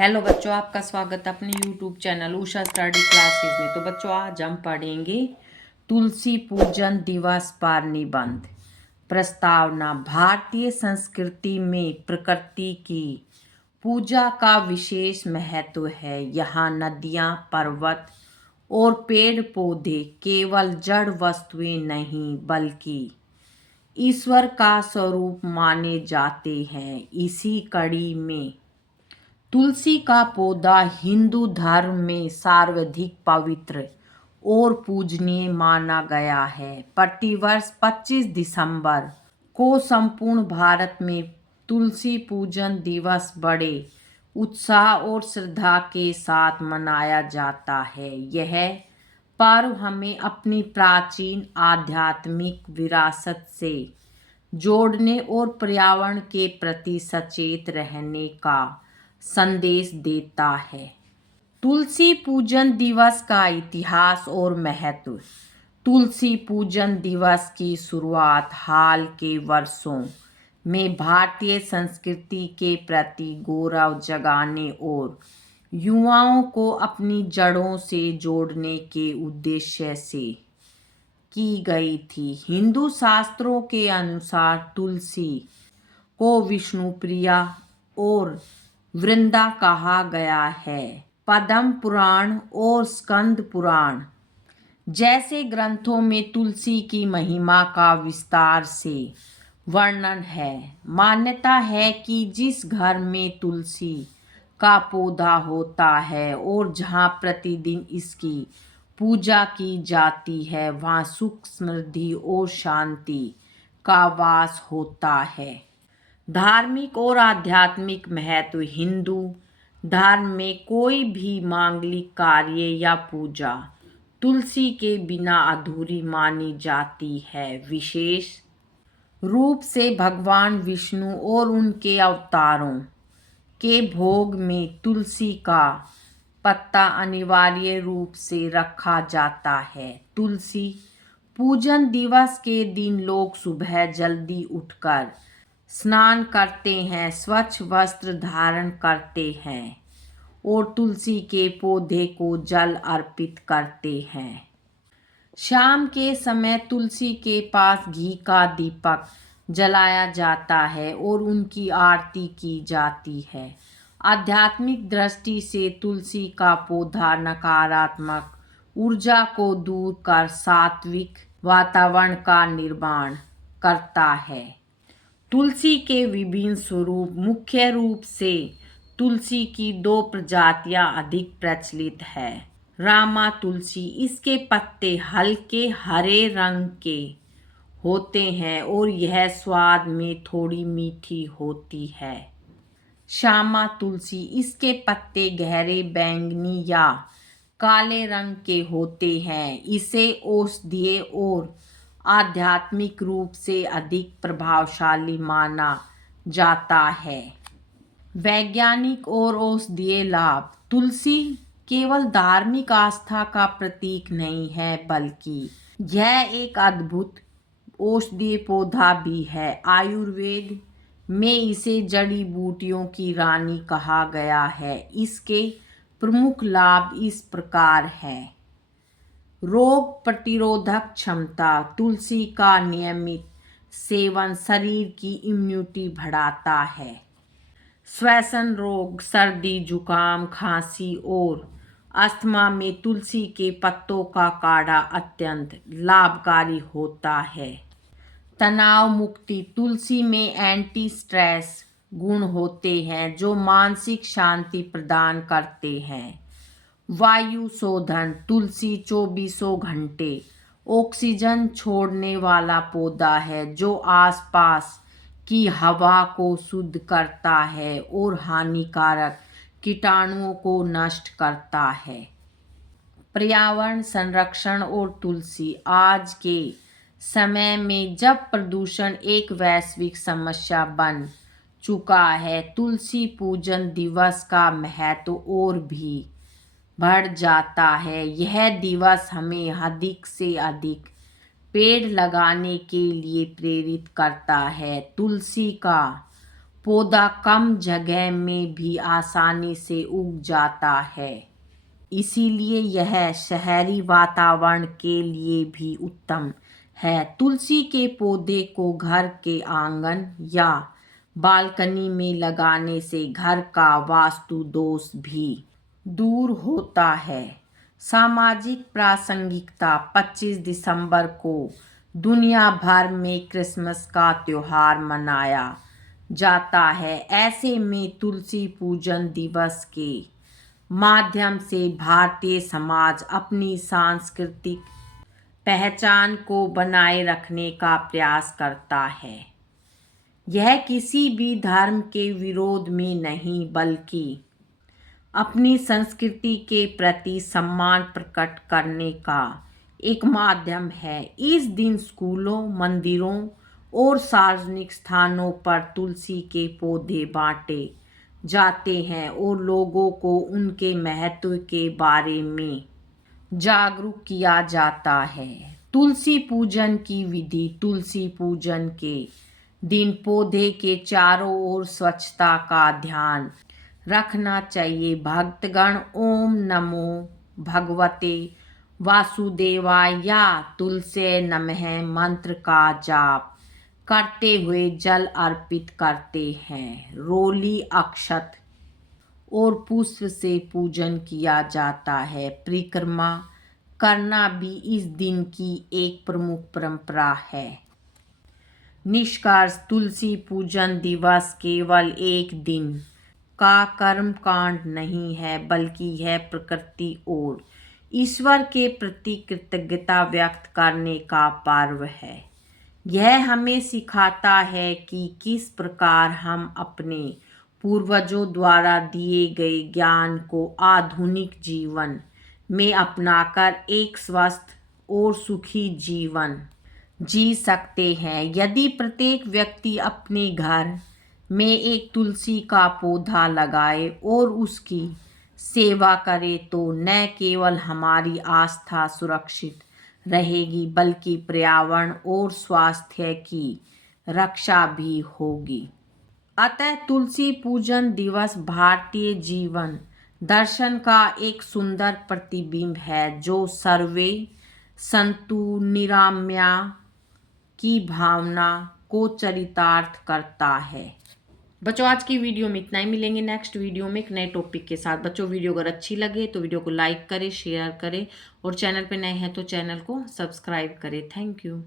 Hello बच्चों, आपका स्वागत है अपने YouTube channel Usha study classes में। तो बच्चों, आज हम पढ़ेंगे तुलसी पूजन दिवस पर निबंध। प्रस्तावना। भारतीय संस्कृति में प्रकृति की पूजा का विशेष महत्व है। यहाँ नदियाँ, पर्वत और पेड़ पौधे केवल जड़ वस्तुएं नहीं बल्कि ईश्वर का स्वरूप माने जाते हैं। इसी कड़ी में तुलसी का पौधा हिंदू धर्म में सर्वाधिक पवित्र और पूजनीय माना गया है। प्रतिवर्ष 25 दिसंबर को संपूर्ण भारत में तुलसी पूजन दिवस बड़े उत्साह और श्रद्धा के साथ मनाया जाता है। यह पर्व हमें अपनी प्राचीन आध्यात्मिक विरासत से जोड़ने और पर्यावरण के प्रति सचेत रहने का संदेश देता है। तुलसी पूजन दिवस का इतिहास और महत्व। तुलसी पूजन दिवस की शुरुआत हाल के वर्षों में भारतीय संस्कृति के प्रति गौरव जगाने और युवाओं को अपनी जड़ों से जोड़ने के उद्देश्य से की गई थी। हिंदू शास्त्रों के अनुसार तुलसी को विष्णु प्रिया और वृंदा कहा गया है। पद्म पुराण और स्कंद पुराण जैसे ग्रंथों में तुलसी की महिमा का विस्तार से वर्णन है। मान्यता है कि जिस घर में तुलसी का पौधा होता है और जहाँ प्रतिदिन इसकी पूजा की जाती है, वहाँ सुख, समृद्धि और शांति का वास होता है। धार्मिक और आध्यात्मिक महत्व। हिंदू धर्म में कोई भी मांगलिक कार्य या पूजा तुलसी के बिना अधूरी मानी जाती है। विशेष रूप से भगवान विष्णु और उनके अवतारों के भोग में तुलसी का पत्ता अनिवार्य रूप से रखा जाता है। तुलसी पूजन दिवस के दिन लोग सुबह जल्दी उठकर स्नान करते हैं, स्वच्छ वस्त्र धारण करते हैं और तुलसी के पौधे को जल अर्पित करते हैं। शाम के समय तुलसी के पास घी का दीपक जलाया जाता है और उनकी आरती की जाती है। आध्यात्मिक दृष्टि से तुलसी का पौधा नकारात्मक ऊर्जा को दूर कर सात्विक वातावरण का निर्माण करता है। तुलसी के विभिन्न स्वरूप। मुख्य रूप से तुलसी की 2 प्रजातियां अधिक प्रचलित है। रामा तुलसी, इसके पत्ते हल्के हरे रंग के होते हैं और यह स्वाद में थोड़ी मीठी होती है। श्यामा तुलसी, इसके पत्ते गहरे बैंगनी या काले रंग के होते हैं। इसे औषधीय और आध्यात्मिक रूप से अधिक प्रभावशाली माना जाता है। वैज्ञानिक और औषधीय लाभ। तुलसी केवल धार्मिक आस्था का प्रतीक नहीं है बल्कि यह एक अद्भुत औषधीय पौधा भी है। आयुर्वेद में इसे जड़ी बूटियों की रानी कहा गया है। इसके प्रमुख लाभ इस प्रकार हैं। रोग प्रतिरोधक क्षमता। तुलसी का नियमित सेवन शरीर की इम्यूनिटी बढ़ाता है। श्वसन रोग, सर्दी, जुकाम, खांसी और अस्थमा में तुलसी के पत्तों का काढ़ा अत्यंत लाभकारी होता है। तनाव मुक्ति। तुलसी में एंटी स्ट्रेस गुण होते हैं जो मानसिक शांति प्रदान करते हैं। वायु शोधन। तुलसी 24 घंटे ऑक्सीजन छोड़ने वाला पौधा है जो आसपास की हवा को शुद्ध करता है और हानिकारक कीटाणुओं को नष्ट करता है। पर्यावरण संरक्षण और तुलसी। आज के समय में जब प्रदूषण एक वैश्विक समस्या बन चुका है, तुलसी पूजन दिवस का महत्व और भी बढ़ जाता है। यह दिवस हमें अधिक से अधिक पेड़ लगाने के लिए प्रेरित करता है। तुलसी का पौधा कम जगह में भी आसानी से उग जाता है, इसीलिए यह शहरी वातावरण के लिए भी उत्तम है। तुलसी के पौधे को घर के आंगन या बालकनी में लगाने से घर का वास्तु दोष भी दूर होता है। सामाजिक प्रासंगिकता 25 दिसंबर को दुनिया भर में क्रिसमस का त्योहार मनाया जाता है। ऐसे में तुलसी पूजन दिवस के माध्यम से भारतीय समाज अपनी सांस्कृतिक पहचान को बनाए रखने का प्रयास करता है। यह किसी भी धर्म के विरोध में नहीं, बल्कि अपनी संस्कृति के प्रति सम्मान प्रकट करने का एक माध्यम है। इस दिन स्कूलों, मंदिरों और सार्वजनिक स्थानों पर तुलसी के पौधे बांटे जाते हैं और लोगों को उनके महत्व के बारे में जागरूक किया जाता है। तुलसी पूजन की विधि। तुलसी पूजन के दिन पौधे के चारों ओर स्वच्छता का ध्यान रखना चाहिए। भक्तगण ओम नमो भगवते वासुदेवाय या तुलसे नमः मंत्र का जाप करते हुए जल अर्पित करते हैं। रोली, अक्षत और पुष्प से पूजन किया जाता है। परिक्रमा करना भी इस दिन की एक प्रमुख परंपरा है। निष्कर्ष, तुलसी पूजन दिवस केवल एक दिन का कर्मकांड नहीं है, बल्कि यह प्रकृति और ईश्वर के प्रति कृतज्ञता व्यक्त करने का पर्व है। यह हमें सिखाता है कि किस प्रकार हम अपने पूर्वजों द्वारा दिए गए ज्ञान को आधुनिक जीवन में अपनाकर एक स्वस्थ और सुखी जीवन जी सकते हैं। यदि प्रत्येक व्यक्ति अपने घर में एक तुलसी का पौधा लगाए और उसकी सेवा करे, तो न केवल हमारी आस्था सुरक्षित रहेगी, बल्कि पर्यावरण और स्वास्थ्य की रक्षा भी होगी। अतः तुलसी पूजन दिवस भारतीय जीवन दर्शन का एक सुंदर प्रतिबिंब है, जो सर्वे संतु निरामया की भावना को चरितार्थ करता है। बच्चों, आज की वीडियो में इतना ही। मिलेंगे नेक्स्ट वीडियो में एक नए टॉपिक के साथ। बच्चों, वीडियो अगर अच्छी लगे तो वीडियो को लाइक करें, शेयर करें और चैनल पे नए हैं तो चैनल को सब्सक्राइब करें। Thank you.